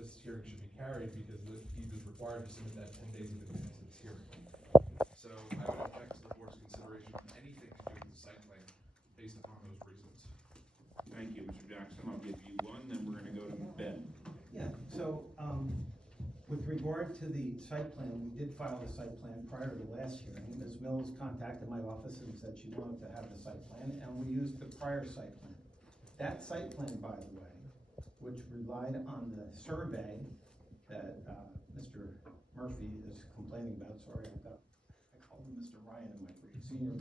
this hearing should be carried because he was required to submit that 10 days in advance of this hearing. So I would object to the board's consideration of anything to do with the site plan based upon those reasons. Thank you, Mr. Jackson. I'll give you one, then we're gonna go to Ben. Yeah, so, with regard to the site plan, we did file the site plan prior to the last hearing. Ms. Mills contacted my office and said she wanted to have the site plan, and we used the prior site plan. That site plan, by the way, which relied on the survey that, Mr. Murphy is complaining about, sorry, I called him Mr. Ryan in my senior.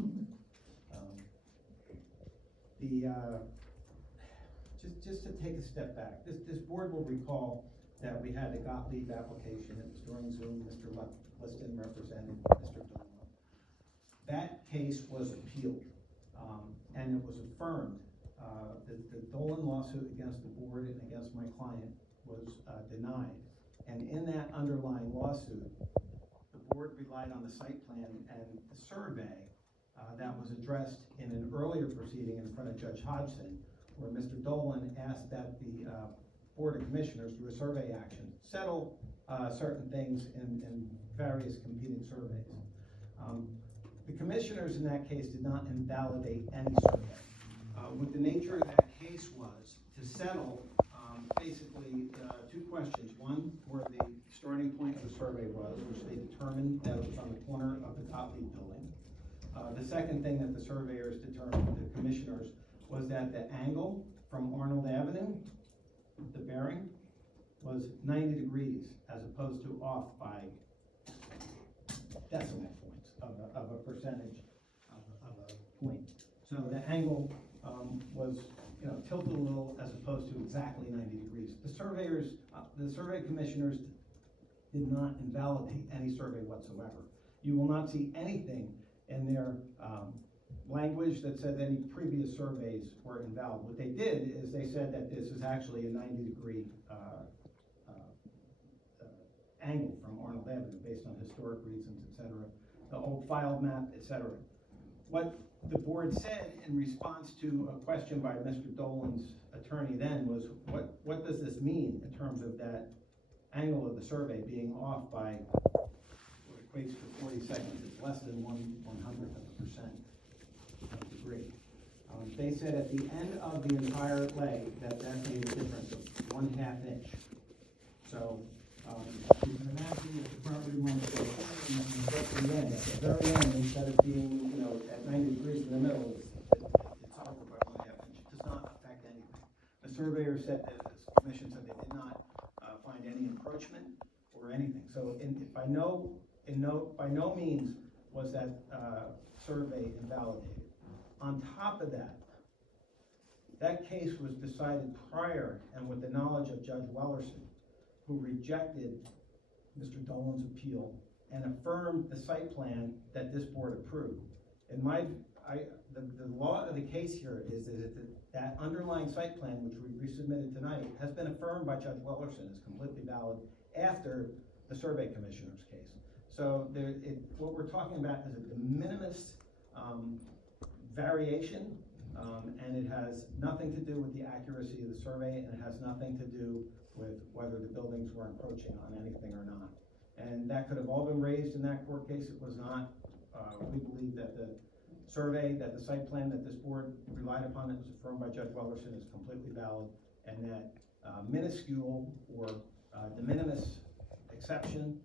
Just to take a step back, this board will recall that we had the Gottlieb application. It was during Zoom. Mr. Liston represented Mr. Dolan. That case was appealed, and it was affirmed. The Dolan lawsuit against the board and against my client was denied. And in that underlying lawsuit, the board relied on the site plan and the survey that was addressed in an earlier proceeding in front of Judge Hodgson, where Mr. Dolan asked that the Board of Commissioners, through a survey action, settle certain things in various competing surveys. The commissioners in that case did not invalidate any survey. What the nature of that case was to settle basically two questions. One, where the starting point of the survey was, which they determined that it was on the corner of the Gottlieb building. The second thing that the surveyors determined, the commissioners, was that the angle from Arnold Avenue, the bearing, was 90 degrees as opposed to off by decimal points of a percentage of a point. So the angle was, tilted a little as opposed to exactly 90 degrees. The surveyors, the survey commissioners did not invalidate any survey whatsoever. You will not see anything in their language that said any previous surveys were invalid. What they did is they said that this is actually a 90-degree angle from Arnold Avenue based on historic reasons, etc., the old file map, etc. What the board said in response to a question by Mr. Dolan's attorney then was, what does this mean in terms of that angle of the survey being off by what equates to 40 seconds? It's less than 1/100th of a percent of a degree. They said at the end of the entire leg that made a difference of 1/2 inch. So you can imagine if the property line is at the end, at the very end, instead of being at 90 degrees in the middle, it's over by 1/2 inch. It does not affect anything. The surveyor said that the commission said they did not find any encroachment or anything. So by no means was that survey invalidated. On top of that, that case was decided prior and with the knowledge of Judge Wellerson, who rejected Mr. Dolan's appeal and affirmed the site plan that this board approved. In the law of the case here is that underlying site plan, which we resubmitted tonight, has been affirmed by Judge Wellerson as completely valid after the survey commissioner's case. So what we're talking about is a de minimis variation, and it has nothing to do with the accuracy of the survey, and it has nothing to do with whether the buildings were encroaching on anything or not. And that could have all been raised in that court case. It was not. We believe that the survey, that the site plan that this board relied upon that was affirmed by Judge Wellerson is completely valid, and that minuscule or de minimis exception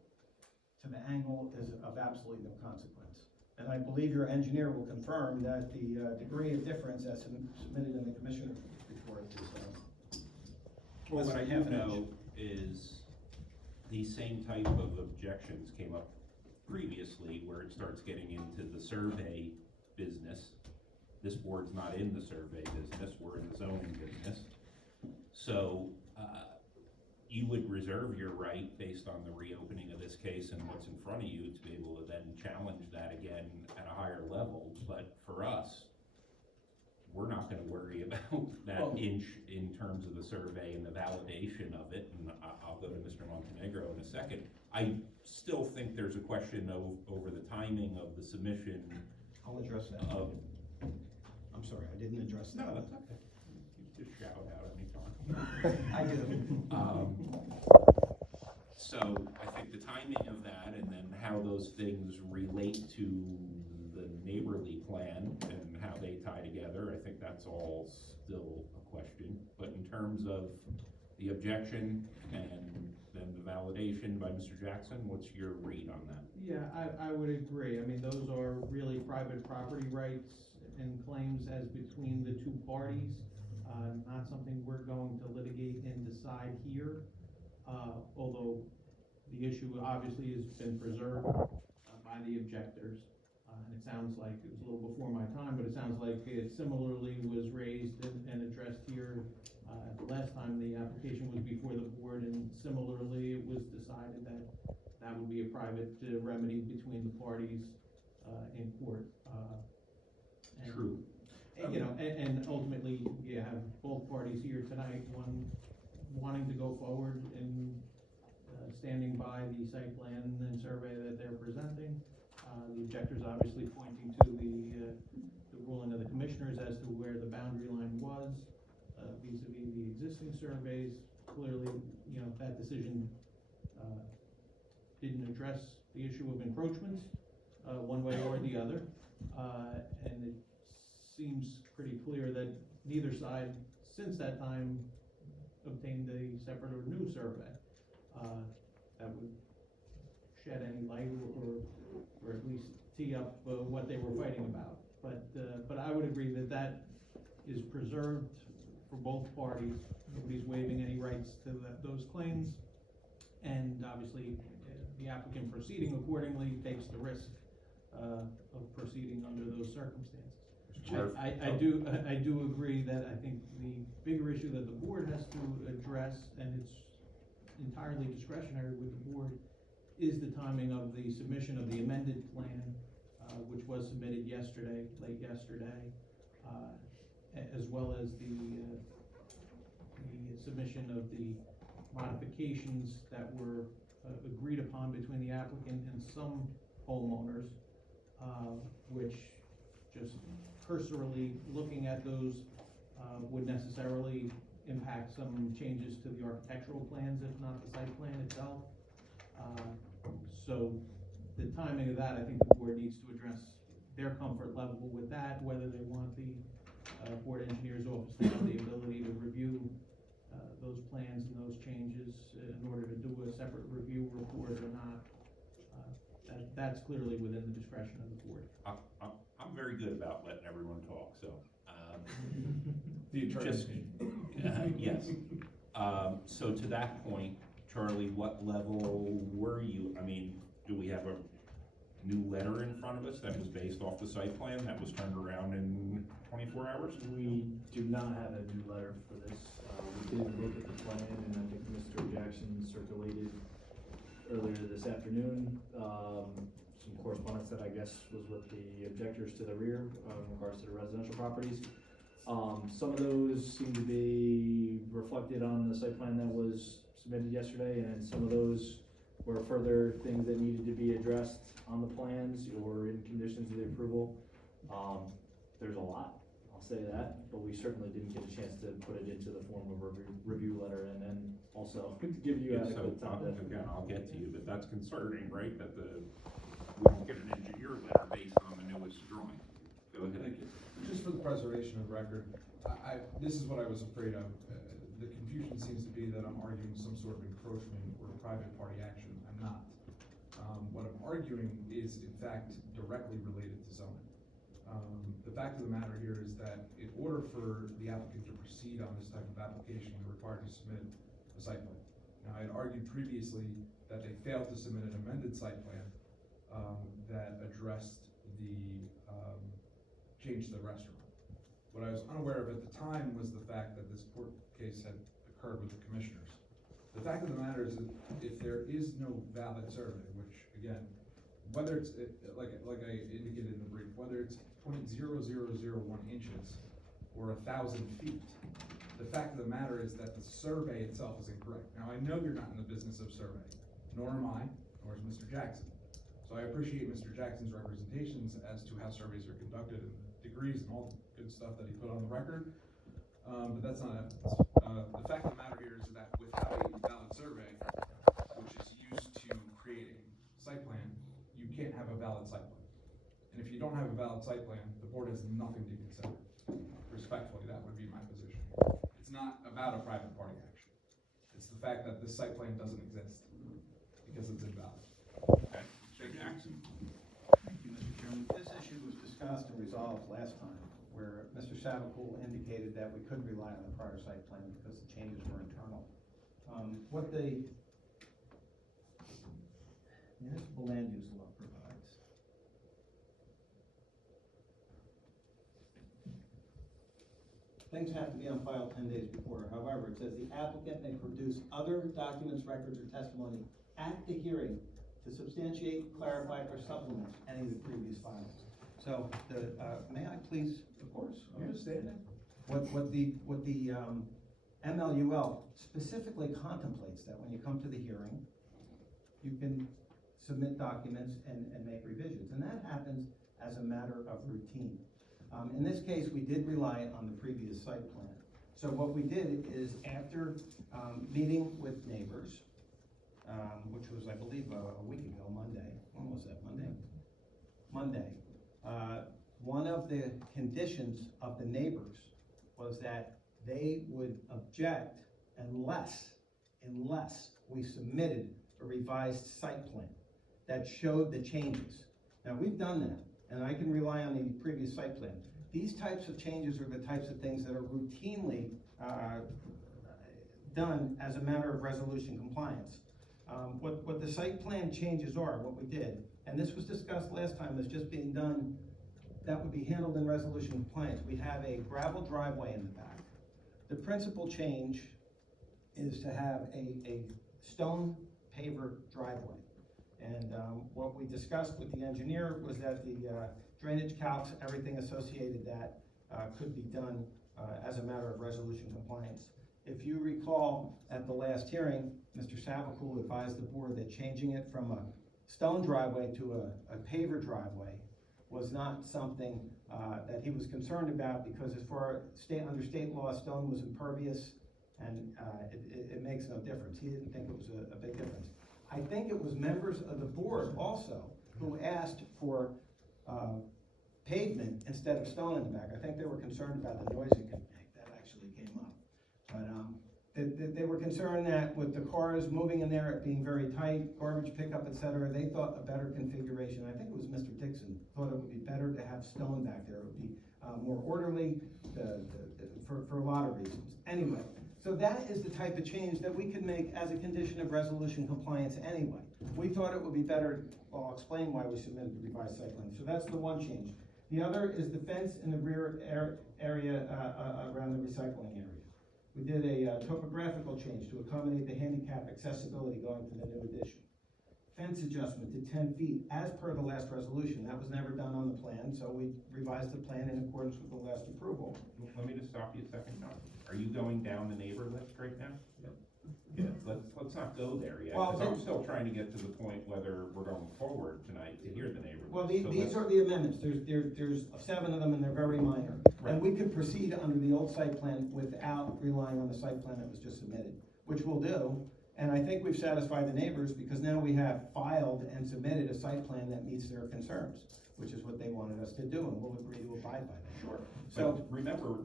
to the angle is of absolutely no consequence. And I believe your engineer will confirm that the degree of difference as submitted in the commissioner's report is Well, what I half do an know inch. is these same type of objections came up previously where it starts getting into the survey business. This board's not in the survey business, we're in the zoning business. So you would reserve your right, based on the reopening of this case and what's in front of you, to be able to then challenge that again at a higher level. But for us, we're not going to worry about that inch in terms of the survey and the validation of it. And I'll go to Mr. Montenegro in a second. I still think there's a question over the timing of the submission. I'll address that. I'm sorry, I didn't address that. No, that's okay. You just shout out anytime. I do. So I think the timing of that and then how those things relate to the neighborly plan and how they tie together, I think that's all still a question. But in terms of the objection and then the validation by Mr. Jackson, what's your read on that? Yeah, I would agree. I mean, those are really private property rights and claims as between the two parties. Not something we're going to litigate and decide here. Although the issue obviously has been preserved by the objectors. And it sounds like it was a little before my time, but it sounds like it similarly was raised and addressed here the last time the application was before the board, and similarly it was decided that that would be a private remedy between the parties in court. True. You know, and ultimately you have both parties here tonight, one wanting to go forward and standing by the site plan and survey that they're presenting. The objectors obviously pointing to the ruling of the commissioners as to where the boundary line was vis-a-vis the existing surveys. Clearly, you know, that decision didn't address the issue of encroachments one way or the other, and it seems pretty clear that neither side since that time obtained a separate or new survey that would shed any light or at least tee up what they were fighting about. But I would agree that that is preserved for both parties. Nobody's waiving any rights to those claims, and obviously the applicant proceeding accordingly takes the risk of proceeding under those circumstances. I do agree that I think the bigger issue that the board has to address, and it's entirely discretionary with the board, is the timing of the submission of the amended plan, which was submitted yesterday, late yesterday, as well as the submission of the modifications that were agreed upon between the applicant and some homeowners, which just cursorily looking at those would necessarily impact some changes to the architectural plans, if not the site plan itself. So the timing of that, I think the board needs to address their comfort level with that, whether they want the board engineer's office to have the ability to review those plans and those changes in order to do a separate review report or not. That's clearly within the discretion of the board. I'm very good about letting everyone talk, so. The attorney. Yes. So to that point, Charlie, what level were you? I mean, do we have a new letter in front of us that was based off the site plan that was turned around in 24 hours? We do not have a new letter for this. We did look at the plan, and I think Mr. Jackson circulated earlier this afternoon some correspondence that I guess was with the objectors to the rear in regards to the residential properties. Some of those seem to be reflected on the site plan that was submitted yesterday, and some of those were further things that needed to be addressed on the plans or in conditions of the approval. There's a lot, I'll say that, but we certainly didn't get a chance to put it into the form of a review letter and then also give you adequate time to. Again, I'll get to you, but that's concerning, right? That we don't get an engineer letter based on the newest drawing. Go ahead. Thank you. Just for the preservation of record, this is what I was afraid of. The confusion seems to be that I'm arguing some sort of encroachment or private party action. I'm not. What I'm arguing is, in fact, directly related to zoning. The fact of the matter here is that in order for the applicant to proceed on this type of application, they're required to submit a site plan. Now, I had argued previously that they failed to submit an amended site plan that addressed the change to the restaurant. What I was unaware of at the time was the fact that this court case had occurred with the commissioners. The fact of the matter is that if there is no valid survey, which again, whether it's like I indicated in the brief, whether it's 0.0001 inches or 1,000 feet, the fact of the matter is that the survey itself is incorrect. Now I know you're not in the business of surveying, nor am I, nor is Mr. Jackson. So I appreciate Mr. Jackson's representations as to how surveys are conducted and degrees and all the good stuff that he put on the record, but that's not evidence. The fact of the matter here is that without a valid survey, which is site plan, the board has nothing to consider. Respectfully, that would be my position. It's not about a private party action. It's the fact that this site plan doesn't exist because it's invalid. Okay, Mr. Jackson. Thank you, Mr. Chairman. This issue was discussed and resolved last time, where Mr. Savacool indicated that we could rely on the prior site plan because the changes were internal. What the municipal land use law provides things have to be on file 10 days before. However, it says the applicant may produce other documents, records, or testimony at the hearing to substantiate, clarify, or supplement any of the previous filings. So, may I please, of course, Understand? what the MLUL specifically contemplates that when you come to the hearing, you can submit documents and make revisions, and that happens as a matter of routine. In this case, we did rely on the previous site plan. So what we did is after meeting with neighbors, which was, I believe, a week ago, Monday. When was that, Monday? One of the conditions of the neighbors was that they would object unless we submitted a revised site plan that showed the changes. Now, we've done that, and I can rely on the previous site plan. These types of changes are the types of things that are routinely done as a matter of resolution compliance. What the site plan changes are, what we did, and this was discussed last time, is just being done, that would be handled in resolution compliance. We have a gravel driveway in the back. The principal change is to have a stone paver driveway. And what we discussed with the engineer was that the drainage calcs, everything associated that could be done as a matter of resolution compliance. If you recall, at the last hearing, Mr. Savacool advised the board that changing it from a stone driveway to a paver driveway was not something that he was concerned about, because as far under state law, stone was impervious, and it makes no difference. He didn't think it was a big difference. I think it was members of the board also who asked for pavement instead of stone in the back. I think they were concerned about the noise it could make. That actually came up. But they were concerned that with the cars moving in there, it being very tight, garbage pickup, et cetera, they thought a better configuration, I think it was Mr. Dixon, thought it would be better to have stone back there. It would be more orderly for a lot of reasons. Anyway, so that is the type of change that we could make as a condition of resolution compliance anyway. We thought it would be better, well, I'll explain why we submitted the revised site plan. So that's the one change. The other is the fence in the rear area around the recycling area. We did a topographical change to accommodate the handicap accessibility going to the new addition. Fence adjustment to 10 feet as per the last resolution. That was never done on the plan, so we revised the plan in accordance with the last approval. Let me just stop you a second, John. Are you going down the neighbor list right now? Yep. Yeah, let's not go there yet, Well, because I'm still trying to get to the point whether we're going forward tonight to hear the neighbor list. Well, So these are the amendments. There's 7 of them, and they're very minor. Right. And we could proceed under the old site plan without relying on the site plan that was just submitted, which we'll do. And I think we've satisfied the neighbors, because now we have filed and submitted a site plan that meets their concerns, which is what they wanted us to do, and we'll agree to abide by that. Sure. So- But remember,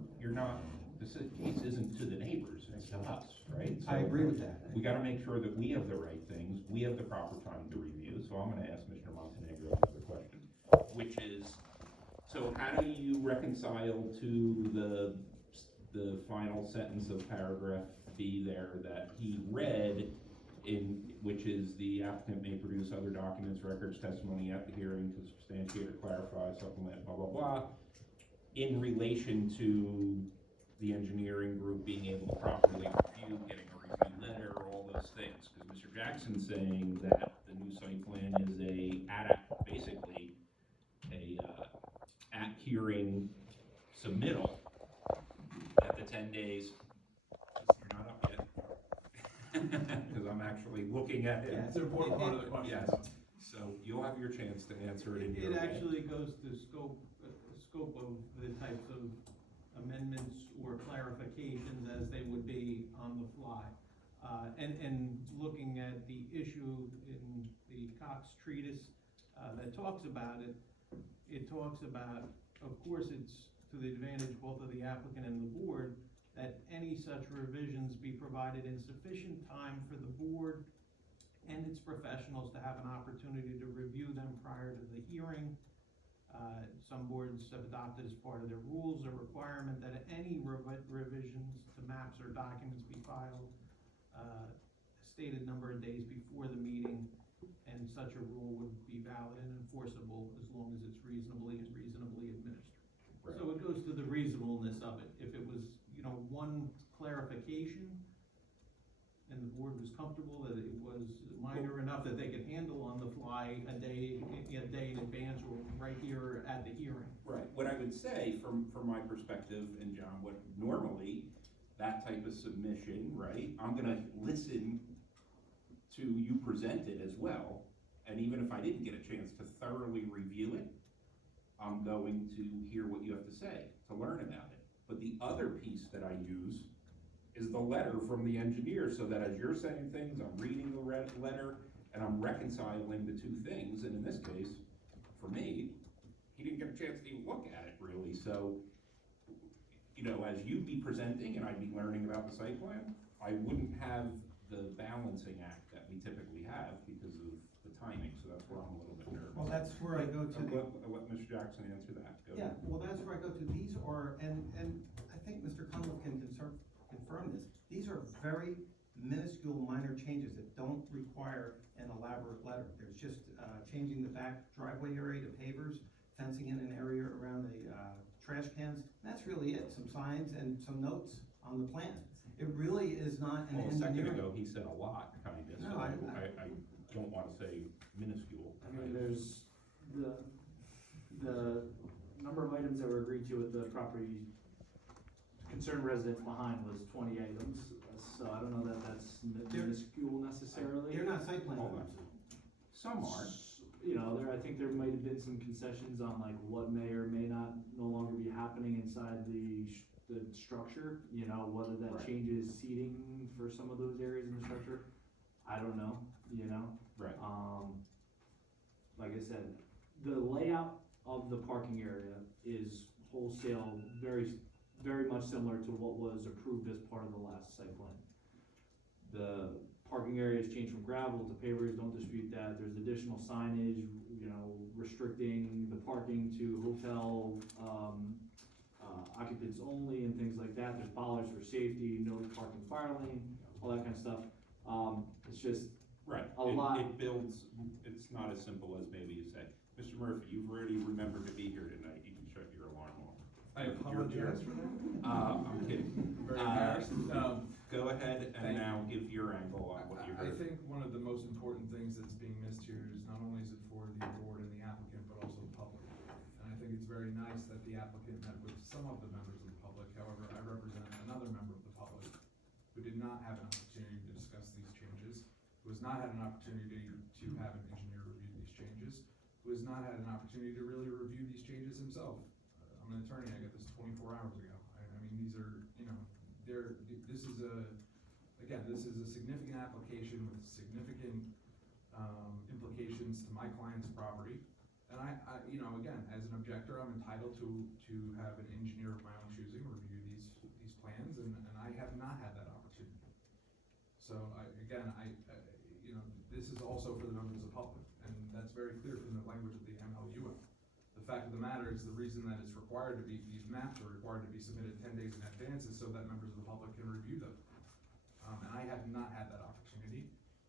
this case isn't to the neighbors, it's to us, right? I So agree with that. we gotta make sure that we have the right things, we have the proper time to review, so I'm gonna ask Mr. Montenegro another question, which is, so how do you reconcile to the final sentence of paragraph B there that he read in, which is the applicant may produce other documents, records, testimony at the hearing to substantiate or clarify, supplement, blah, blah, blah, in relation to the engineering group being able to properly review, getting a review letter, all those things, because Mr. Jackson's saying that the new site plan is basically a at hearing submittal at the 10 days. You're not up yet, because I'm actually looking at it. Yeah, it's an important part of the question. Yes, so you'll have your chance to answer it in your It way. actually goes to scope of the types of amendments or clarifications as they would be on the fly. And looking at the issue in the Cox treatise that talks about it, it talks about, of course, it's to the advantage both of the applicant and the board, that any such revisions be provided in sufficient time for the board and its professionals to have an opportunity to review them prior to the hearing. Some boards have adopted as part of their rules a requirement that any revisions to maps or documents be filed a stated number of days before the meeting, and such a rule would be valid and enforceable as long as it's reasonably administered. Right. So it goes to the reasonableness of it. If it was, one clarification, and the board was comfortable that it was minor enough that they could handle on the fly a day in advance or right here at the hearing. Right, what I would say from my perspective, and John, what normally, that type of submission, right, I'm gonna listen to you present it as well, and even if I didn't get a chance to thoroughly review it, I'm going to hear what you have to say, to learn about it. But the other piece that I use is the letter from the engineer, so that as you're saying things, I'm reading the letter, and I'm reconciling the two things, and in this case, for me, he didn't get a chance to even look at it, really, so, as you'd be presenting, and I'd be learning about the site plan, I wouldn't have the balancing act that we typically have because of the timing, so that's where I'm a little bit nervous. Well, that's where I go to I'll let Mr. Jackson answer that. Go. Yeah, well, that's where I go to, these are, and I think Mr. Cunliffe can confirm this, these are very minuscule minor changes that don't require an elaborate letter. There's just changing the back driveway area to pavers, fencing in an area around the trash cans, that's really it, some signs and some notes on the plan. It really is not an Well, a engineering. second ago, he said a lot, kinda, so No, I don't wanna say minuscule. I mean, there's the number of items that were agreed to with the property concerned residents behind was 20 items, so I don't know that that's minuscule necessarily. They're not site plan Hold on. items. Some are. I think there might have been some concessions on like what may or may not no longer be happening inside the structure, whether that Right. changes seating for some of those areas in the structure, I don't know, Right. Like I said, the layout of the parking area is wholesale, very, very much similar to what was approved as part of the last site plan. The parking area has changed from gravel to pavers, don't dispute that, there's additional signage, restricting the parking to hotel, occupants only and things like that, there's bollards for safety, no parking fire lane, all that kind of stuff. It's just, Right. A lot. It builds, it's not as simple as maybe you say. Mr. Murphy, you've already remembered to be here tonight, you can shut your alarm off. I apologize for that. I'm kidding. Very embarrassed. Go ahead and Thank now give your angle on what you I heard. think one of the most important things that's being missed here is not only is it for the board and the applicant, but also the public. And I think it's very nice that the applicant met with some of the members of the public. However, I represent another member of the public who did not have an opportunity to discuss these changes, who has not had an opportunity to have an engineer review these changes, who has not had an opportunity to really review these changes himself. I'm an attorney, I got this 24 hours ago. I mean, these are, this is a significant application with significant implications to my client's property. And again, as an objector, I'm entitled to have an engineer of my own choosing review these plans, and I have not had that opportunity. So this is also for the members of the public, and that's very clear from the language of the MLUM. The fact of the matter is, the reason that it's required to be, these maps are required to be submitted 10 days in advance is so that members of the public can review them. And I have not had that opportunity,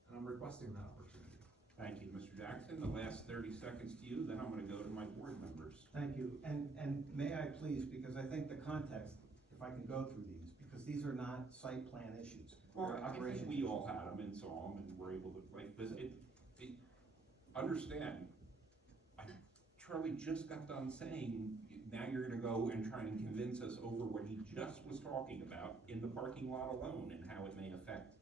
and I'm requesting that opportunity. Thank you, Mr. Jackson. The last 30 seconds to you, then I'm gonna go to my board members. Thank you, and may I please, because I think the context, if I can go through these, because these are not site plan issues. Well, They're I think operation we issues. all had them and saw them and were able to, understand, Charlie just got done saying, now you're gonna go and try and convince us over what he just was talking about in the parking lot alone and how it may affect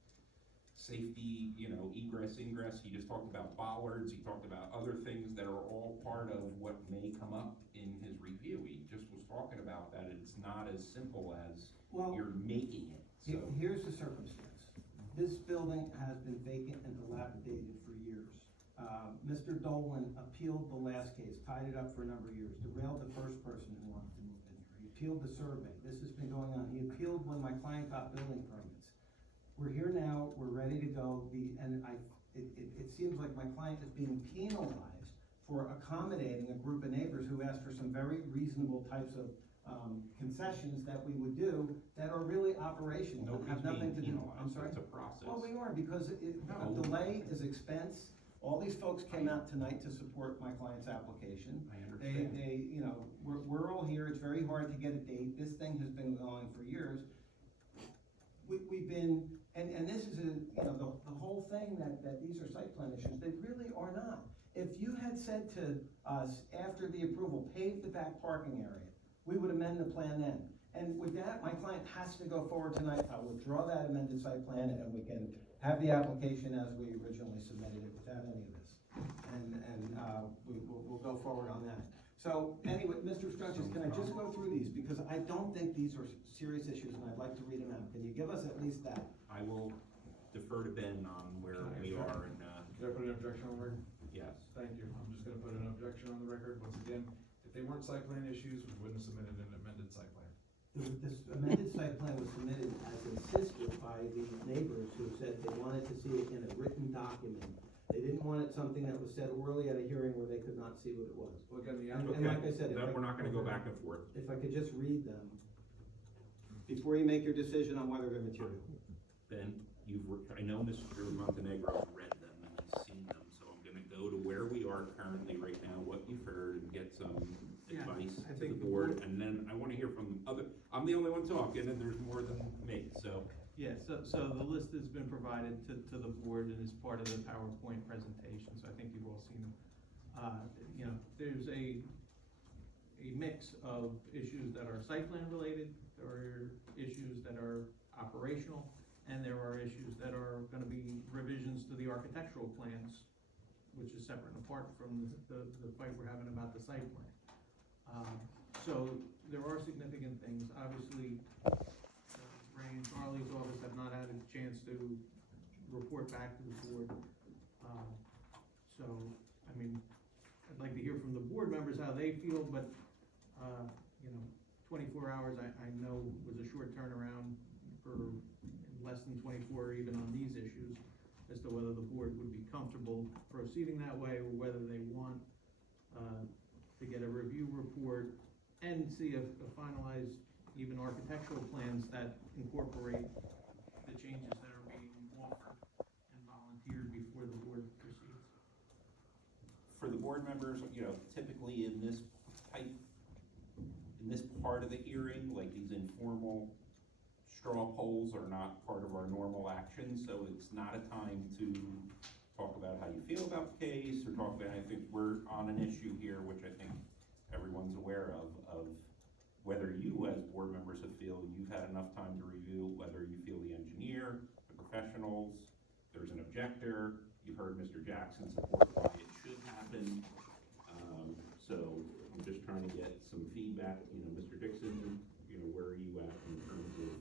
safety, egress, ingress. He just talked about bollards, he talked about other things that are all part of what may come up in his review. He just was talking about that it's not as simple as Well, you're making it, so. Here's the circumstance. This building has been vacant and dilapidated for years. Mr. Dolan appealed the last case, tied it up for a number of years, derailed the first person who wanted to move in here. He appealed the survey. This has been going on. He appealed when my client got building permits. We're here now, we're ready to go. It seems like my client is being penalized for accommodating a group of neighbors who asked for some very reasonable types of concessions that we would do that are really operational and have nothing to do. I'm sorry? It's a process. Well, we are, because No. a delay is expense. All these folks came out tonight to support my client's application. I understand. We're all here, it's very hard to get a date, this thing has been going for years. We've been, and this is the whole thing that these are site plan issues, they really are not. If you had said to us, after the approval, pave the back parking area, we would amend the plan then. And with that, my client has to go forward tonight, I'll withdraw that amended site plan, and we can have the application as we originally submitted it without any of this. We'll go forward on that. So anyway, Mr. Strunches, can I just go through these? Because I don't think these are serious issues, and I'd like to read them out. Can you give us at least that? I will defer to Ben on where we are and, Can I put an objection on the record? yes. Thank you. I'm just gonna put an objection on the record. Once again, if they weren't site plan issues, we wouldn't have submitted an amended site plan. This amended site plan was submitted as insisted by the neighbors who said they wanted to see it in a written document. They didn't want it something that was said orally at a hearing where they could not see what it was. Well, again, the And applicant. like I said, We're not gonna go back and forth. if I could just read them before you make your decision on whether they're material. Ben, I know Mr. Montenegro read them and he's seen them, so I'm gonna go to where we are currently right now, what you've heard, and get some Yeah, advice I to the think the board, and then I wanna hear from I'm the only one talking, and there's more than me, so. Yeah, so the list has been provided to the board and is part of the PowerPoint presentation, so I think you've all seen them. There's a mix of issues that are site plan related, there are issues that are operational, and there are issues that are gonna be revisions to the architectural plans, which is separate and apart from the fight we're having about the site plan. So there are significant things. Obviously, Ray and Charlie's office have not had a chance to report back to the board. I'd like to hear from the board members how they feel, but, 24 hours, I know was a short turnaround for less than 24 even on these issues, as to whether the board would be comfortable proceeding that way, or whether they want, to get a review report and see a finalized, even architectural plans that incorporate the changes that are being offered and volunteered before the board proceeds. For the board members, typically in this part of the hearing, like these informal straw polls are not part of our normal action, so it's not a time to talk about how you feel about the case, or talk about anything. We're on an issue here, which I think everyone's aware of whether you as board members feel you've had enough time to review, whether you feel the engineer, the professionals, there's an objector, you've heard Mr. Jackson support why it should happen. So I'm just trying to get some feedback, Mr. Dixon, where are you at in terms of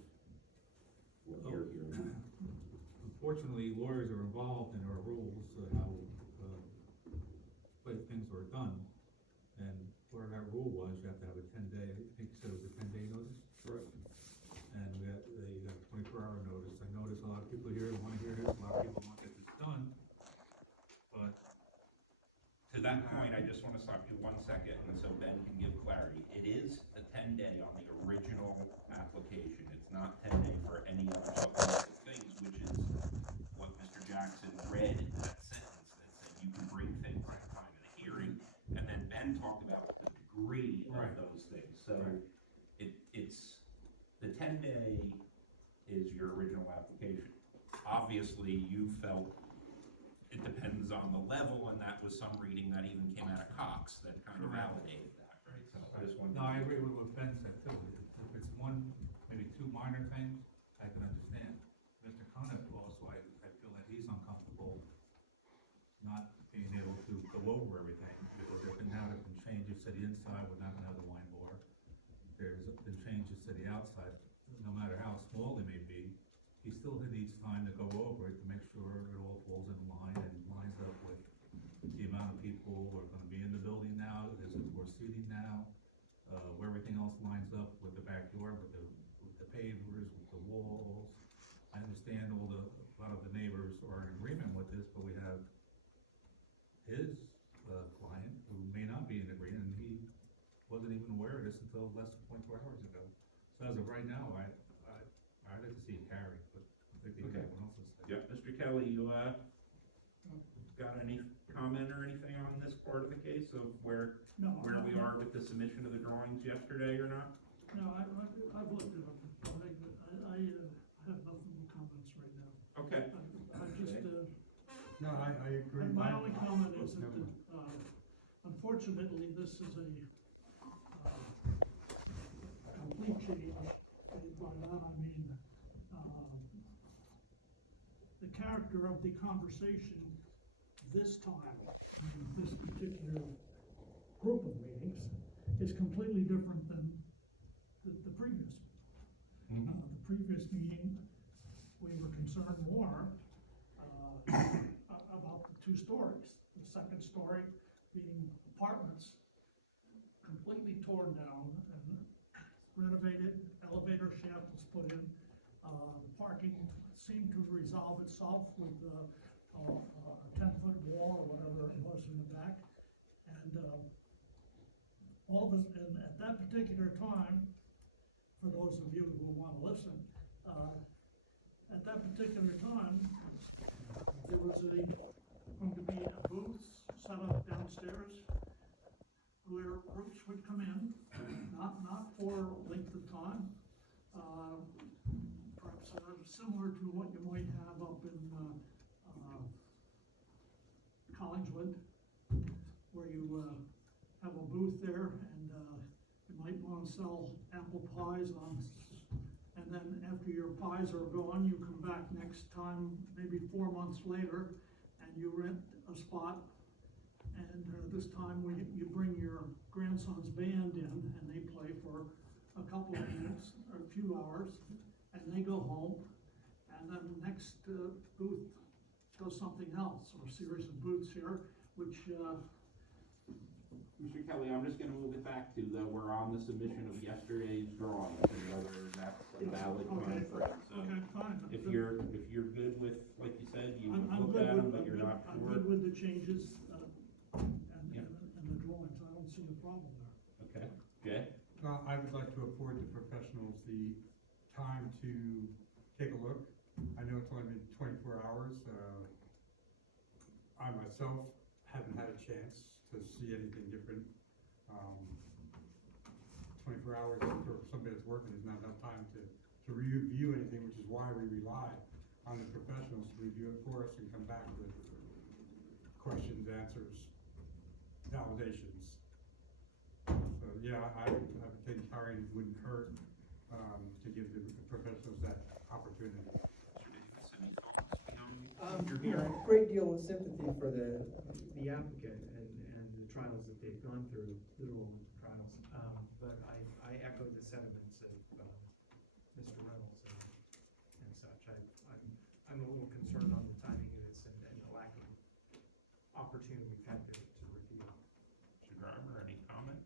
what you're hearing? Unfortunately, lawyers are involved in our rules, how way things are done. And where that rule was, you have to have a 10-day, I think you said it was a 10-day notice? Correct. And you got a 24-hour notice. I notice a lot of people here want to hear this, a lot of people want to get this done. But To that point, I just want to stop you 1 second, and so Ben can give clarity. It is a 10-day on the original application. It's not 10-day for any other supplemental things, which is what Mr. Jackson read in that sentence that said you can bring things at the time of the hearing. And then Ben talked about the degree of those things. So it's the 10-day is your original application. Obviously, you felt it depends on the level, and that was some reading that even came out of Cox that kind of validated that, right? So I just wanted no, I agree with what Ben said too. If it's one, maybe two minor things, I can understand. Mr. Conniff also, I feel that he's uncomfortable not being able to go over everything, because there's been changes to the inside, we're not gonna have the wine bar. There's been changes to the outside, no matter how small they may be, he still needs time to go over it to make sure it all falls in line and lines up with the amount of people who are gonna be in the building now, is it more seating now? Where everything else lines up with the backyard, with the pavers, with the walls. I understand a lot of the neighbors are in agreement with this, but we have his, client who may not be in agreement, and he wasn't even aware of this until less than 24 hours ago. So as of right now, I'd like to see it carry, but I think Okay. everyone else is. Yep, Mr. Kelly, you, got any comment or anything on this part of the case of where No, we are with the submission of the drawings yesterday or not? No, I've looked it up, I have nothing but comments right now. Okay. I just, No, I agree. my only comment is that, Never mind. unfortunately, this is a complete change, and by that I mean, the character of the conversation this time, in this particular group of meetings, is completely different than the previous. The previous meeting, we were concerned more, about the two stories. The second story being apartments, completely torn down and renovated, elevator shaft was put in. The parking seemed to resolve itself with, a 10-foot wall or whatever it was in the back. And, and at that particular time, for those of you who want to listen, at that particular time, there was going to be a booth set up downstairs where groups would come in, not for length of time, perhaps similar to what you might have up in Collingswood, where you have a booth there, and you might want to sell apple pies and then after your pies are gone, you come back next time, maybe 4 months later, and you rent a spot, and this time you bring your grandson's band in, and they play for a couple of minutes, or a few hours, and they go home, and then the next booth does something else, or a series of booths here, which, Mr. Kelly, I'm just gonna move it back to we're on the submission of yesterday's drawings and whether that's a valid Okay. timeframe. So okay, fine. if you're good with, like you said, you I'm looked good at them, with, but you're not I'm sure. good with the changes, Yeah. and the drawings, I don't see a problem there. Okay, Jay? I would like to afford the professionals the time to take a look. I know it's only been 24 hours. I myself haven't had a chance to see anything different. 24 hours for somebody that's working is not enough time to review anything, which is why we rely on the professionals to review it for us and come back with questions, answers, validations. So, yeah, I would think hiring wouldn't hurt, to give the professionals that opportunity. Mr. Davis, any thoughts beyond your You know, hearing? great deal of sympathy for the applicant and the trials that they've gone through, the whirlwind trials. But I echo the sentiments of, Mr. Reynolds and such. I'm a little concerned on the timing of this and the lack of opportunity we've had to review. Mr. Driver, any comment?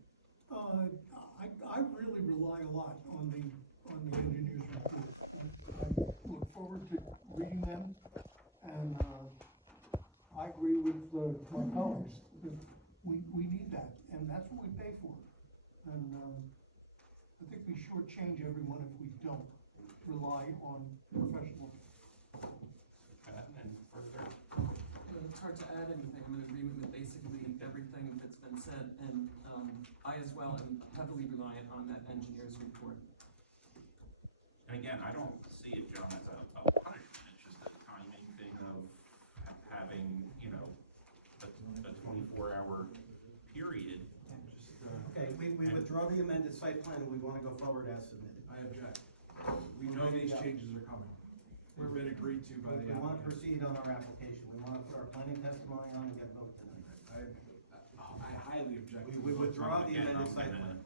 I really rely a lot on the engineer's report. I look forward to reading them, and I agree with my colleagues that we need that, and that's what we pay for. And I think we shortchange everyone if we don't rely on professionals. Any further? It's hard to add anything. I'm in agreement with basically everything that's been said, and I as well am heavily reliant on that engineer's report. And again, I don't see it, John, as a punishment, it's just a timing thing of having, a 24-hour period. Okay, we withdraw the amended site plan, and we wanna go forward as submitted. I object. We know these changes are coming. They've been agreed to by the We wanna applicant. proceed on our application, we wanna put our planning testimony on and get a vote tonight. I highly object. to We the vote. withdraw the Again, amended I'm site gonna plan.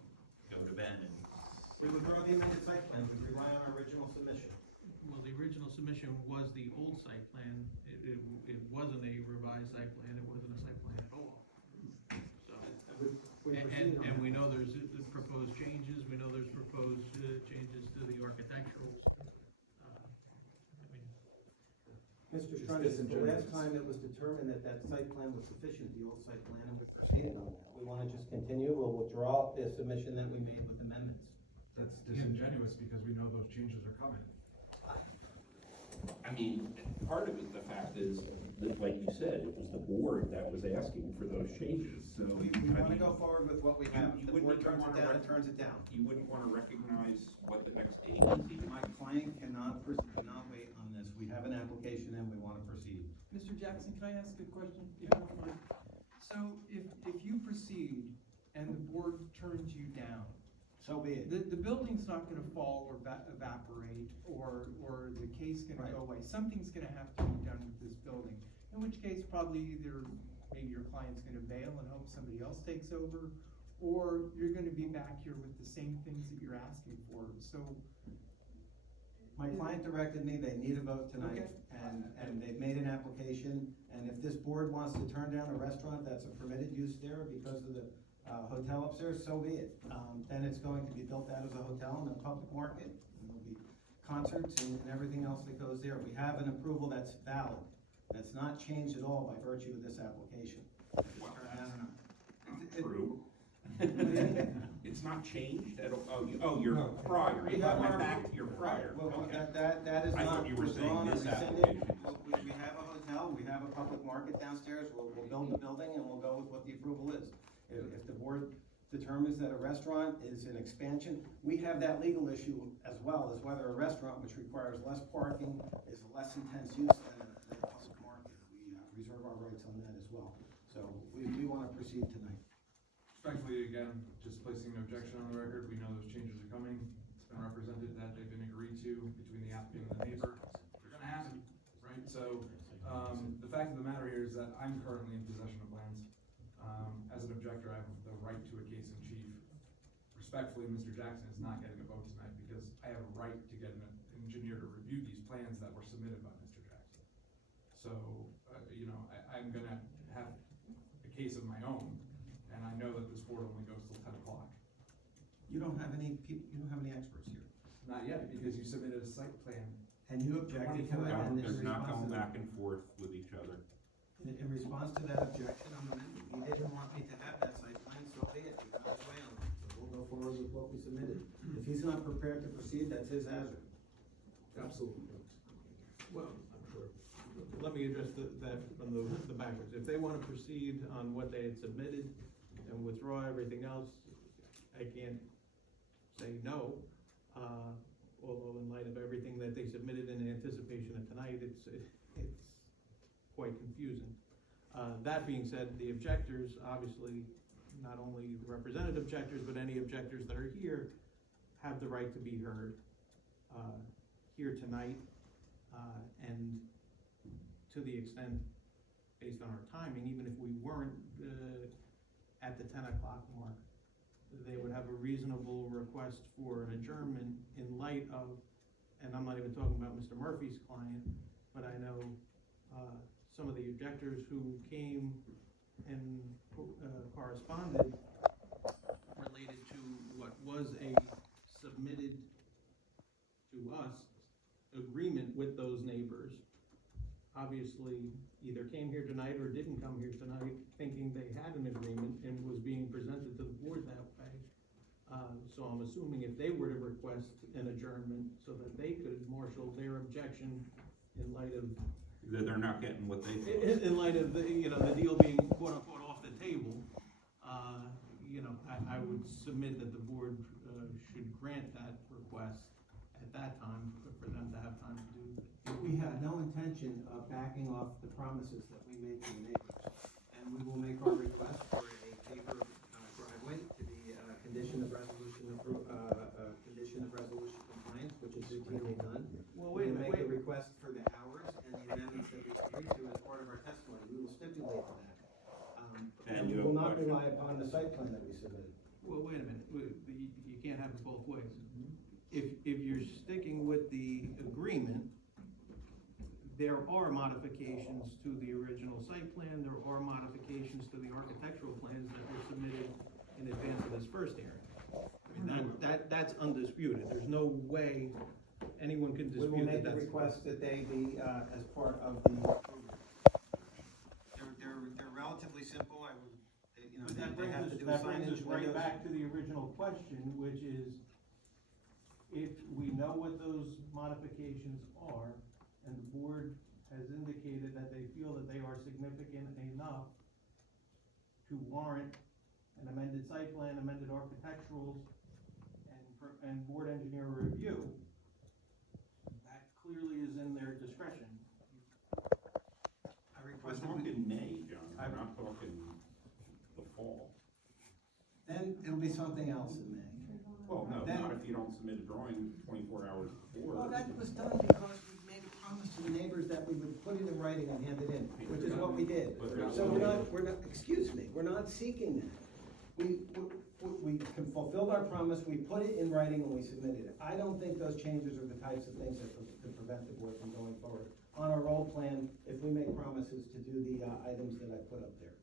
go to Ben and We withdraw the amended site plan, we rely on our original submission. Well, the original submission was the old site plan. It wasn't a revised site plan, it wasn't a site plan at all. So, and we know there's proposed changes, we know there's proposed changes to the architectural. Mr. Strunz, the last time it was determined that that site plan was sufficient, the old site plan, and we proceeded on that. We wanna just continue, we'll withdraw the submission that we made with amendments. That's disingenuous because we know those changes are coming. I mean, part of it, the fact is, that, like you said, it was the board that was asking for those changes, so. We I wanna mean, go forward with what we have. you If the wouldn't board even turns it wanna down, it turns it down. You wouldn't wanna recognize what the next date is even. My client cannot wait on this. We have an application and we wanna proceed. Mr. Jackson, can I ask a question, if you don't mind? So if you proceed and the board turns you down, So be it. the building's not gonna fall or evaporate, or the case gonna Right. go away. Something's gonna have to be done with this building, in which case probably either maybe your client's gonna bail and hope somebody else takes over, or you're gonna be back here with the same things that you're asking for, so. My client directed me, they need a vote tonight, Okay. and they've made an application, and if this board wants to turn down a restaurant that's a permitted use there because of the, hotel upstairs, so be it. Then it's going to be built out as a hotel in a public market, and there'll be concerts and everything else that goes there. We have an approval that's valid, that's not changed at all by virtue of this application. Well, Turn down or not. Not true. It's not changed at all, your No. prior, We you have went our- back to your prior. Well, Okay. that is I not thought you were saying withdrawn or this rescinded. application is- We have a hotel, we have a public market downstairs, we'll build the building and we'll go with what the approval is. If the board determines that a restaurant is an expansion, we have that legal issue as well, as whether a restaurant which requires less parking is a less intense use than a public market. We reserve our rights on that as well. So we wanna proceed tonight. Respectfully, again, just placing an objection on the record, we know those changes are coming. It's been represented that they've been agreed to between the applicant and the neighbor. They're gonna happen, right? So, the fact of the matter here is that I'm currently in possession of plans. As an objector, I have the right to a case in chief. Respectfully, Mr. Jackson is not getting a vote tonight because I have a right to get an engineer to review these plans that were submitted by Mr. Jackson. So, I'm gonna have a case of my own, and I know that this board only goes till 10 o'clock. You don't have any experts here. Not yet, because you submitted a site plan. And you objected to it, and in They're not response going to that. back and forth with each other. In response to that objection, I'm amending. He didn't want me to have that site plan, so be it. He got his way on it. So we'll go forward with what we submitted. If he's not prepared to proceed, that's his hazard. Absolutely. Well, let me address that from the backwards. If they wanna proceed on what they had submitted and withdraw everything else, I can't say no. Although in light of everything that they submitted in anticipation of tonight, it's quite confusing. That being said, the objectors, obviously, not only the represented objectors, but any objectors that are here, have the right to be heard, here tonight. And to the extent, based on our timing, even if we weren't, at the 10 o'clock mark, they would have a reasonable request for an adjournment in light of, and I'm not even talking about Mr. Murphy's client, but I know, some of the objectors who came and, corresponded related to what was a submitted to us agreement with those neighbors. Obviously, either came here tonight or didn't come here tonight thinking they had an agreement and was being presented to the board that way. So I'm assuming if they were to request an adjournment so that they could marshal their objection in light of, That they're not getting what they thought. in light of the, the deal being quote unquote off the table, I would submit that the board, should grant that request at that time for them to have time to do. We have no intention of backing off the promises that we made to the neighbors. And we will make our request for a paper driveway to be a condition of resolution compliance, which is routinely done. Well, We wait a will minute, make a wait. request for the hours and the amendments that we agreed to as part of our testimony. We will stipulate to that. And We you will have a not question? rely upon the site plan that we submitted. Well, wait a minute, you can't have it both ways. If you're sticking with the agreement, there are modifications to the original site plan, there are modifications to the architectural plans that were submitted in advance of this first hearing. I mean, that's undisputed, there's no way anyone can We will dispute that make the that's. request that they be, as part of the program. They're relatively simple, I would, you know, But that they brings have us, to do that brings signage, us right windows. back to the original question, which is, if we know what those modifications are, and the board has indicated that they feel that they are significant enough to warrant an amended site plan, amended architecturals, and board engineer review, that clearly is in their discretion. I We're request that talking May, John, we're not talking the fall. then it'll be something else in May. Well, no, Then- not if you don't submit a drawing 24 hours before. Well, that was done because we made a promise to the neighbors that we would put it in writing and hand it in, which is what we did. But they're So not- we're not, excuse me, we're not seeking that. We fulfilled our promise, we put it in writing and we submitted it. I don't think those changes are the types of things that could prevent the board from going forward. On our old plan, if we make promises to do the items that I put up there.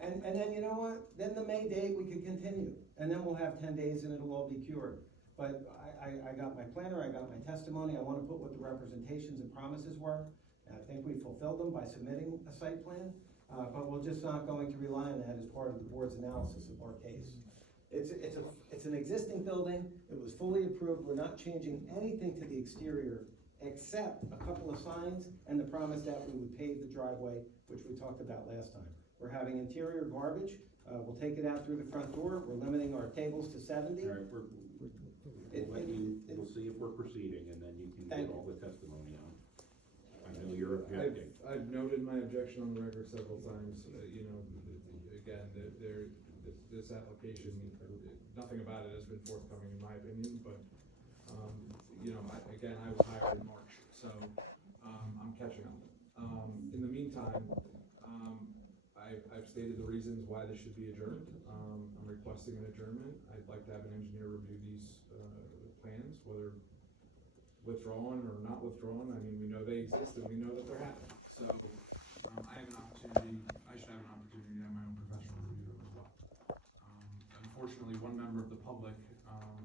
And then, you know what, then the May date, we could continue, and then we'll have 10 days and it'll all be cured. But I got my planner, I got my testimony, I wanna put what the representations and promises were, and I think we fulfilled them by submitting a site plan, but we're just not going to rely on that as part of the board's analysis of our case. It's an existing building, it was fully approved, we're not changing anything to the exterior, except a couple of signs and the promise that we would pave the driveway, which we talked about last time. We're having interior garbage, we'll take it out through the front door, we're limiting our tables to 70. All right, we'll see if we're proceeding, and then you can Thank get all the testimony on. I know you're objecting. I've noted my objection on the record several times, you know, again, this application, nothing about it has been forthcoming in my opinion, but, you know, I was hired in March, so, I'm catching up. In the meantime, I've stated the reasons why this should be adjourned. I'm requesting an adjournment. I'd like to have an engineer review these, plans, whether withdrawn or not withdrawn. I mean, we know they exist and we know that they're happening. So, I should have an opportunity to have my own professional review as well. Unfortunately, one member of the public,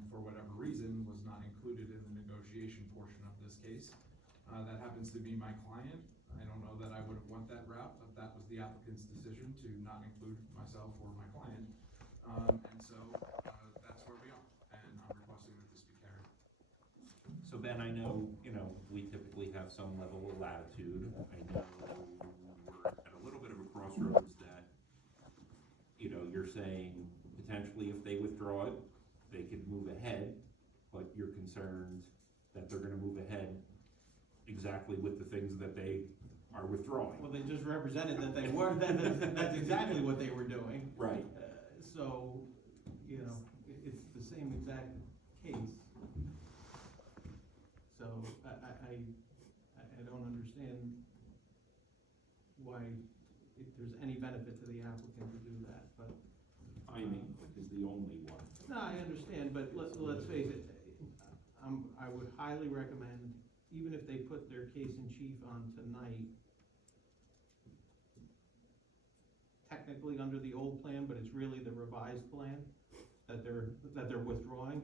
for whatever reason, was not included in the negotiation portion of this case. That happens to be my client. I don't know that I would have went that route, but that was the applicant's decision to not include myself or my client. And so, that's where we are, and I'm requesting that this be carried. So Ben, I know, you know, we typically have some level of latitude. I know we're at a little bit of a crossroads that, you know, you're saying potentially if they withdraw it, they could move ahead, but you're concerned that they're gonna move ahead exactly with the things that they are withdrawing. Well, they just represented that they were, that's exactly what they were doing. Right. So, you know, it's the same exact case. So, I don't understand why, if there's any benefit to the applicant to do that, but. Timing is the only one. No, I understand, but let's face it, I would highly recommend, even if they put their case in chief on tonight, technically under the old plan, but it's really the revised plan that they're withdrawing.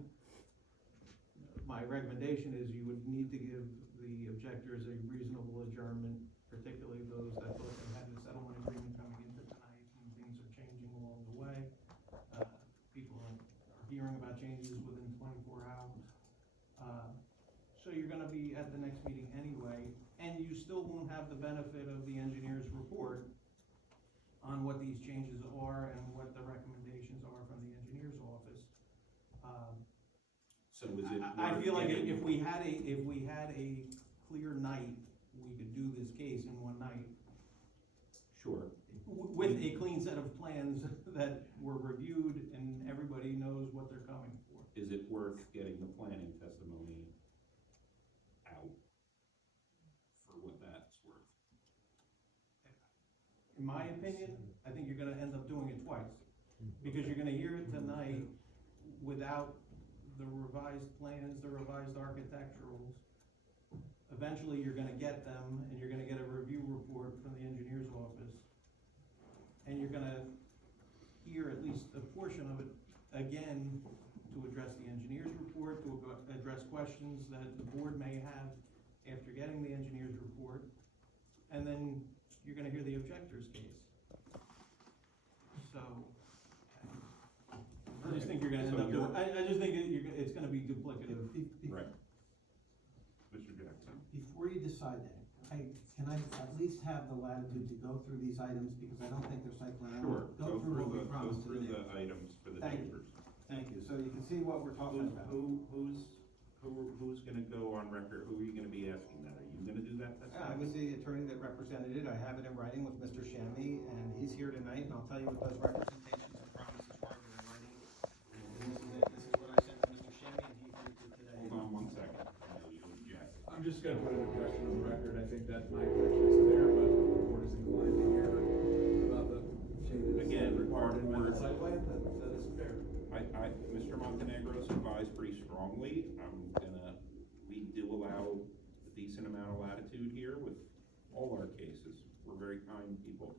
My recommendation is you would need to give the objectors a reasonable adjournment, particularly those that thought they had a settlement agreement coming into tonight, and things are changing along the way. People are hearing about changes within 24 hours. So you're gonna be at the next meeting anyway, and you still won't have the benefit of the engineer's report on what these changes are and what the recommendations are from the engineer's office. So is it? I worth feel like getting- if we had a clear night, we could do this case in one night Sure. with a clean set of plans that were reviewed and everybody knows what they're coming for. Is it worth getting the planning testimony out for what that's worth? In my opinion, I think you're gonna end up doing it twice, because you're gonna hear it tonight without the revised plans, the revised architecturals. eventually you're gonna get them, and you're gonna get a review report from the engineer's office, and you're gonna hear at least a portion of it again to address the engineer's report, to address questions that the board may have after getting the engineer's report, and then you're gonna hear the objector's case. So, I just think you're gonna end So up doing, I just think it's gonna be duplicative. Right. Mr. Jackson? Before you decide that, can I at least have the latitude to go through these items, because I don't think they're site plan. I Sure, wanna Go through what we go promised to through the the neighbors. items for the Thank you. neighbors. Thank you, so you can see what we're talking about. Who's gonna go on record, who are you gonna be asking that? Are you gonna do that? I was the attorney that represented it, I have it in writing with Mr. Shammy, and he's here tonight, and I'll tell you what those representations and promises were in writing. And this is what I sent to Mr. Shammy, and he agreed to today. Hold on one second. I know you object. I'm just gonna put an objection on the record, I think that my objection is clear, but the board is inclined to hear about the changes. Again, required in the board- site plan, that is fair. Mr. Montenegro's advised pretty strongly. We do allow a decent amount of latitude here with all our cases. We're very kind people.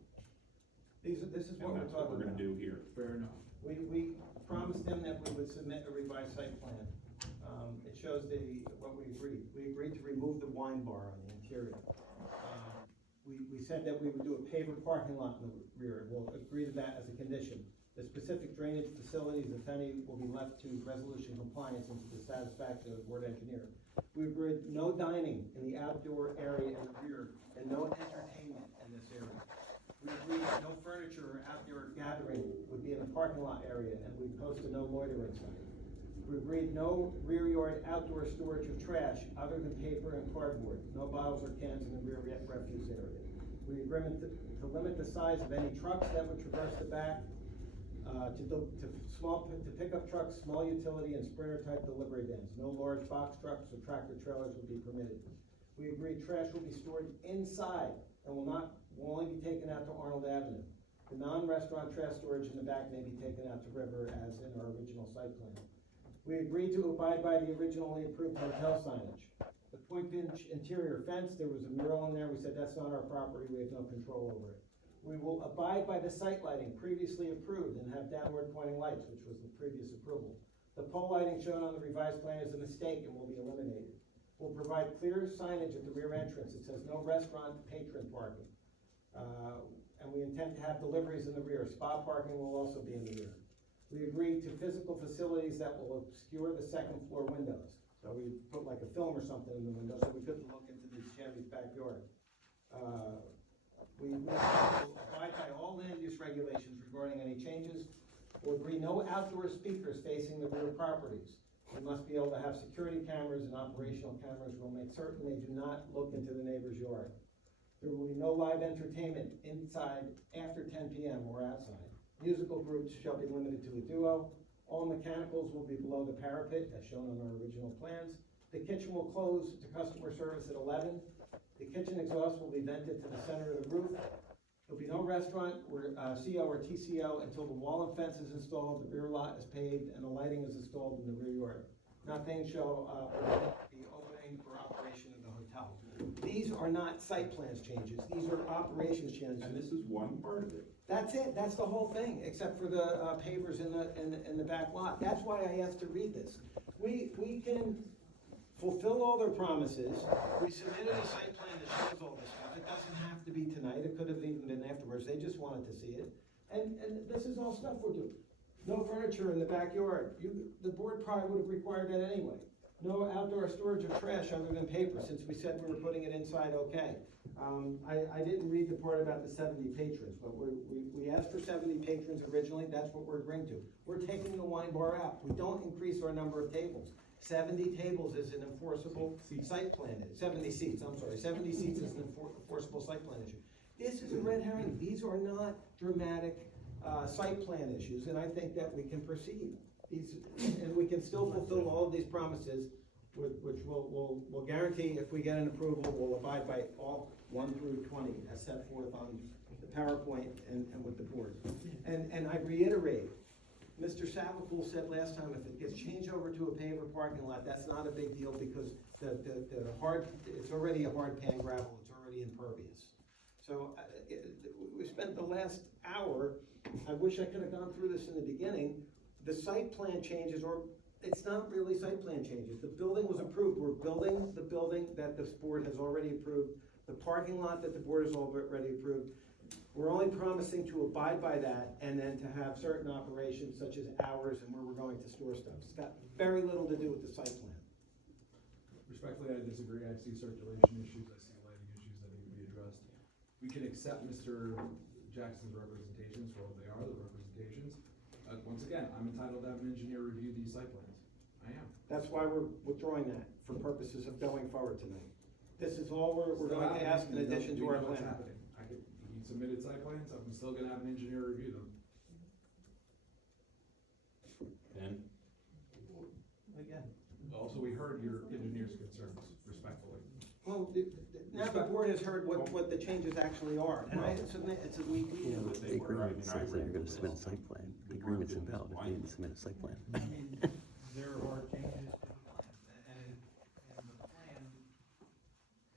This is what And we're that's what talking we're gonna about. do here. Fair enough. We promised them that we would submit a revised site plan. It shows what we agreed. We agreed to remove the wine bar on the interior. We said that we would do a paver parking lot in the rear. We'll agree to that as a condition. The specific drainage facilities, if any, will be left to resolution compliance and to the satisfaction of the board engineer. We agreed no dining in the outdoor area in the rear and no entertainment in this area. We agreed no furniture or outdoor gathering would be in the parking lot area, and we posted no loitering sign. We agreed no rear yard outdoor storage of trash other than paper and cardboard, no bottles or cans in the rear refuse area. We agreed to limit the size of any trucks that would traverse the back, to pickup trucks, small utility, and Sprinter-type delivery vans. No large box trucks or tractor trailers would be permitted. We agreed trash will be stored inside and will only be taken out to Arnold Avenue. The non-restaurant trash storage in the back may be taken out to River as in our original site plan. We agreed to abide by the originally approved hotel signage. The point bench interior fence, there was a mural in there, we said that's not our property, we have no control over it. We will abide by the site lighting previously approved and have downward pointing lights, which was the previous approval. The pole lighting shown on the revised plan is a mistake and will be eliminated. We'll provide clear signage at the rear entrance. It says no restaurant patron parking. And we intend to have deliveries in the rear. Spa parking will also be in the rear. We agreed to physical facilities that will obscure the second floor windows. So we put like a film or something in the window so we couldn't look into the Chevy's backyard. We will abide by all land use regulations regarding any changes. We'll agree no outdoor speakers facing the rear properties. We must be able to have security cameras and operational cameras. We'll make certain they do not look into the neighbor's yard. There will be no live entertainment inside after 10 p.m. or outside. Musical groups shall be limited to a duo. All mechanicals will be below the parapet, as shown on our original plans. The kitchen will close to customer service at 11. The kitchen exhaust will be vented to the center of the roof. There'll be no restaurant or CO or TCO until the wall and fence is installed, the rear lot is paved, and the lighting is installed in the rear yard. Nothing shall prevent the opening or operation of the hotel. These are not site plans changes, these are operations changes. And this is one part of it. That's it, that's the whole thing, except for the pavers in the back lot. That's why I asked to read this. We can fulfill all their promises. We submitted a site plan that shows all this stuff. It doesn't have to be tonight, it could have even been afterwards, they just wanted to see it. And this is all stuff we're doing. No furniture in the backyard. The board probably would have required that anyway. No outdoor storage of trash other than paper, since we said we were putting it inside, okay. I didn't read the part about the 70 patrons, but we asked for 70 patrons originally, that's what we're agreeing to. We're taking the wine bar out. We don't increase our number of tables. 70 tables is an enforceable site plan, 70 seats, I'm sorry, 70 seats is an enforceable site plan issue. This is a red herring. These are not dramatic site plan issues, and I think that we can proceed. And we can still fulfill all of these promises, which will guarantee if we get an approval, we'll abide by all 1 through 20 as set forth on the PowerPoint and with the board. And I reiterate, Mr. Savapool said last time, if it gets changed over to a paver parking lot, that's not a big deal because it's already a hard pan gravel, it's already impervious. So, we spent the last hour, I wish I could have gone through this in the beginning, the site plan changes, or it's not really site plan changes, the building was approved, we're building the building that this board has already approved, the parking lot that the board has already approved. We're only promising to abide by that and then to have certain operations such as hours and where we're going to store stuff. It's got very little to do with the site plan. Respectfully, I disagree. I see circulation issues, I see lighting issues that need to be addressed. We can accept Mr. Jackson's representations for what they are, the representations. Once again, I'm entitled to have an engineer review these site plans. I am. That's why we're withdrawing that for purposes of going forward tonight. This is all we're going to ask in addition to our We know what's plan. happening. He submitted site plans, I'm still gonna have an engineer review them. Ben? Again, Also, we heard your engineer's concerns, respectfully. Well, now the board has heard what the changes actually are, and I submit it's a week. Yeah, but The agreement says that you're gonna submit a site plan. The agreement's invalid if you didn't submit a site plan. I mean, there are changes to the plan, and the plan,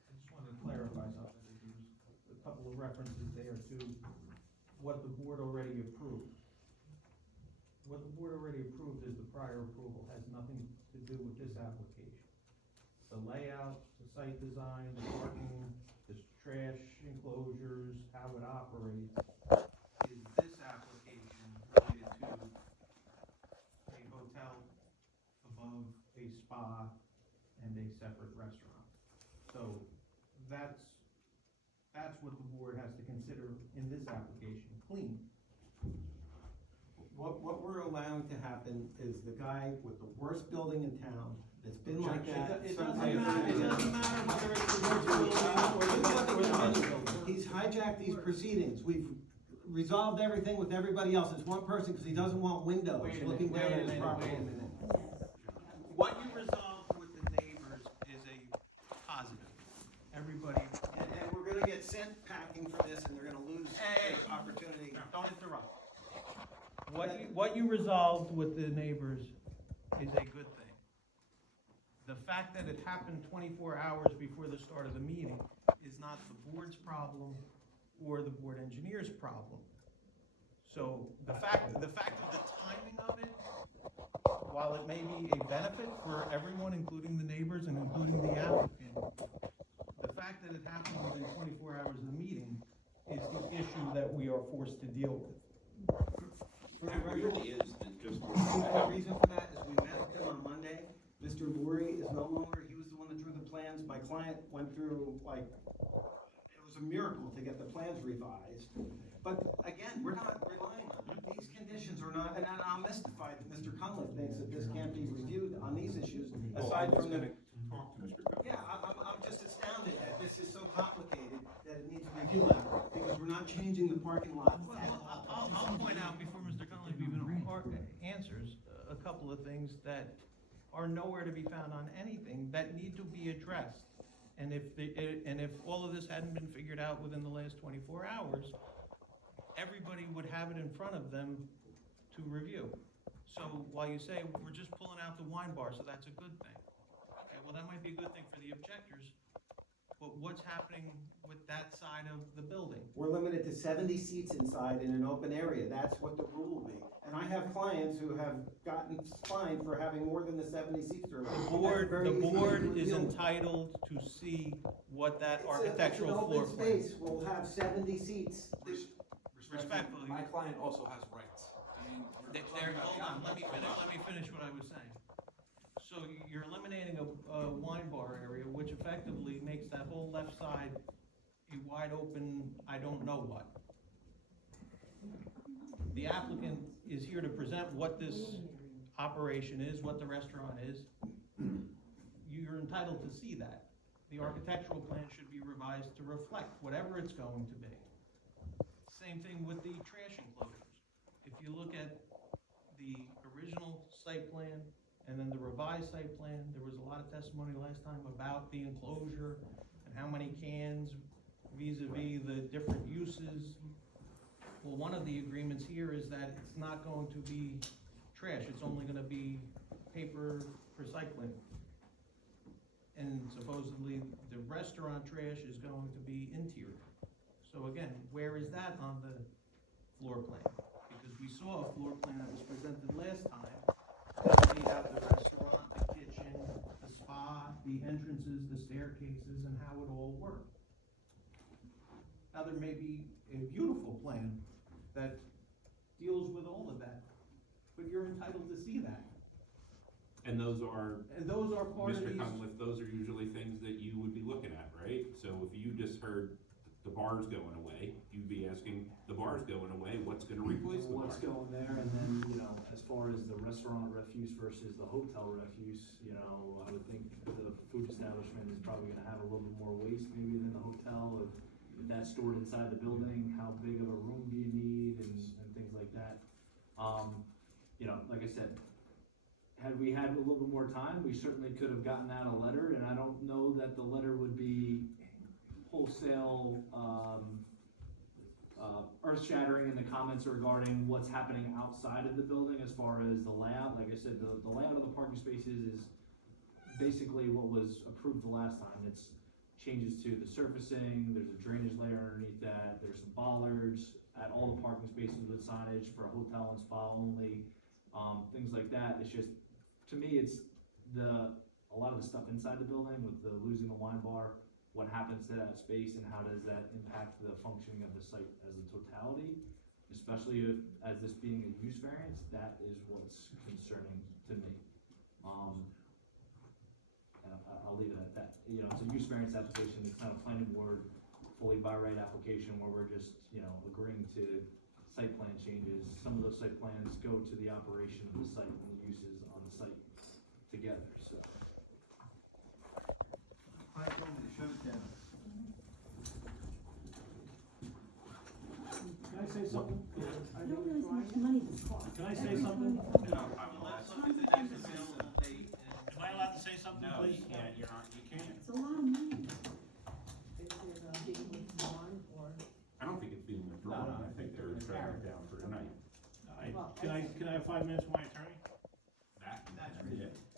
I just wanted to clarify something, there's a couple of references there to what the board already approved. What the board already approved is the prior approval, has nothing to do with this application. The layout, the site design, the parking, the trash enclosures, how it operates, is this application related to a hotel above a spa and a separate restaurant. So that's what the board has to consider in this application, clean. What we're allowing to happen is the guy with the worst building in town, that's been like that. It doesn't matter whether it's the worst building or the building. He's hijacked these proceedings. We've resolved everything with everybody else. It's one person because he doesn't want windows looking down at his property. Wait a minute. What you resolved with the neighbors is a positive. Everybody. And we're gonna get sent packing for this and they're gonna lose this opportunity. Don't interrupt. What you resolved with the neighbors is a good thing. The fact that it happened 24 hours before the start of the meeting is not the board's problem or the board engineer's problem. So the fact of the timing of it, while it may be a benefit for everyone, including the neighbors and including the applicant, the fact that it happened within 24 hours of the meeting is the issue that we are forced to deal with. That really is just. The reason for that is we met with him on Monday. Mr. Lurie is no longer, he was the one that drew the plans. My client went through, like, it was a miracle to get the plans revised. But again, we're not relying on it. These conditions are not, and I'm mystified that Mr. Cunliffe thinks that this can't be reviewed on these issues, aside from the. Talk to Mr. Cunliffe. Yeah, I'm just astounded that this is so complicated that it needs review level, because we're not changing the parking lot. I'll point out before Mr. Gottlieb even answers a couple of things that are nowhere to be found on anything that need to be addressed. And if all of this hadn't been figured out within the last 24 hours, everybody would have it in front of them to review. So while you say we're just pulling out the wine bar, so that's a good thing. Okay, well, that might be a good thing for the objectors, but what's happening with that side of the building? We're limited to 70 seats inside in an open area. That's what the rule will be. And I have clients who have gotten fined for having more than the 70 seats. The board is entitled to see what that architectural floor It's an plan. open space. We'll have 70 seats. Respectfully. My client also has rights. I mean, Hold on, let me finish what I was saying. So you're eliminating a wine bar area, which effectively makes that whole left side a wide open, I don't know what. The applicant is here to present what this operation is, what the restaurant is. You're entitled to see that. The architectural plan should be revised to reflect whatever it's going to be. Same thing with the trash enclosures. If you look at the original site plan and then the revised site plan, there was a lot of testimony last time about the enclosure and how many cans vis-a-vis the different uses. Well, one of the agreements here is that it's not going to be trash, it's only gonna be paper recycling. And supposedly, the restaurant trash is going to be interior. So again, where is that on the floor plan? Because we saw a floor plan that was presented last time. We have the restaurant, the kitchen, the spa, the entrances, the staircases, and how it all worked. Now, there may be a beautiful plan that deals with all of that, but you're entitled to see that. And those are, part of Mr. these. Cunliffe, those are usually things that you would be looking at, right? So if you just heard the bar's going away, you'd be asking, the bar's going away, what's gonna replace the bar? What's going there, and then, you know, as far as the restaurant refuse versus the hotel refuse, you know, I would think the food establishment is probably gonna have a little bit more waste maybe than the hotel. If that's stored inside the building, how big of a room do you need, and things like that. You know, like I said, had we had a little bit more time, we certainly could have gotten out a letter, and I don't know that the letter would be wholesale, earth-shattering in the comments regarding what's happening outside of the building as far as the layout. Like I said, the layout of the parking spaces is basically what was approved the last time. It's changes to the surfacing, there's a drainage layer underneath that, there's some bollards at all the parking spaces with signage for hotel and spa only, things like that. It's just, to me, it's a lot of the stuff inside the building with the losing the wine bar, what happens to that space and how does that impact the functioning of the site as a totality, especially if, as this being a use variance, that is what's concerning to me. I'll leave it at that. You know, it's a use variance application, it's not a planning board fully by right application where we're just, you know, agreeing to site plan changes. Some of those site plans go to the operation of the site and the uses on the site together, so. I told him to shut it down. Can I say something? I don't realize how much money this costs. Can I say something? No, Unless something that needs a available date. Am I allowed to say something, No, please? you can't, you're not, you can't. It's a lot of money. I don't think it's being withdrawn, I think they're shutting it down for tonight. Can I have 5 minutes with my attorney? That, That's yeah. ridiculous.